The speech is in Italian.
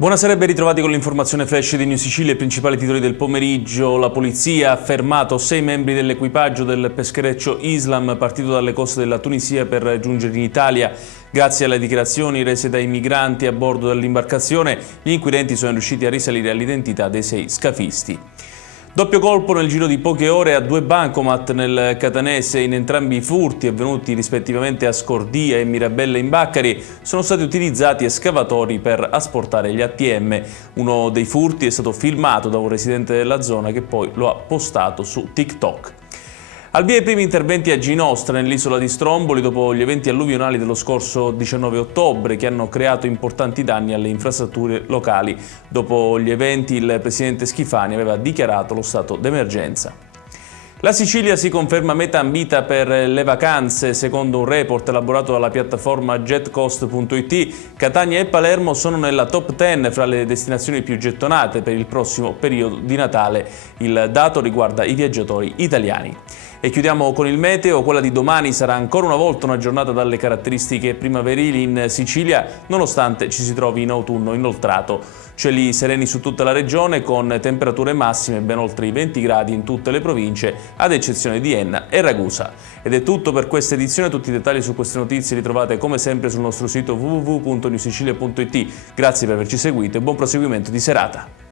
Buonasera e ben ritrovati con l'informazione flash di New Sicilia. I principali titoli del pomeriggio. La polizia ha fermato 6 membri dell'equipaggio del peschereccio Islam partito dalle coste della Tunisia per giungere in Italia. Grazie alle dichiarazioni rese dai migranti a bordo dell'imbarcazione, gli inquirenti sono riusciti a risalire all'identità dei 6 scafisti. Doppio colpo nel giro di poche ore a 2 bancomat nel Catanese. In entrambi i furti, avvenuti rispettivamente a Scordia e Mirabelle in Baccari, sono stati utilizzati escavatori per asportare gli ATM. Uno dei furti è stato filmato da un residente della zona che poi lo ha postato su TikTok. Al via i primi interventi a Ginostra, nell'isola di Stromboli, dopo gli eventi alluvionali dello scorso 19 ottobre che hanno creato importanti danni alle infrastrutture locali. Dopo gli eventi il presidente Schifani aveva dichiarato lo stato d'emergenza. La Sicilia si conferma meta ambita per le vacanze. Secondo un report elaborato dalla piattaforma jetcost.it, Catania e Palermo sono nella top 10 fra le destinazioni più gettonate per il prossimo periodo di Natale. Il dato riguarda i viaggiatori italiani. E chiudiamo con il meteo. Quella di domani sarà ancora una volta una giornata dalle caratteristiche primaverili in Sicilia, nonostante ci si trovi in autunno inoltrato. Cieli sereni su tutta la regione con temperature massime ben oltre i 20 gradi in tutte le province, ad eccezione di Enna e Ragusa. Ed è tutto per questa edizione. Tutti i dettagli su queste notizie li trovate come sempre sul nostro sito www.newsicilia.it. Grazie per averci seguito e buon proseguimento di serata.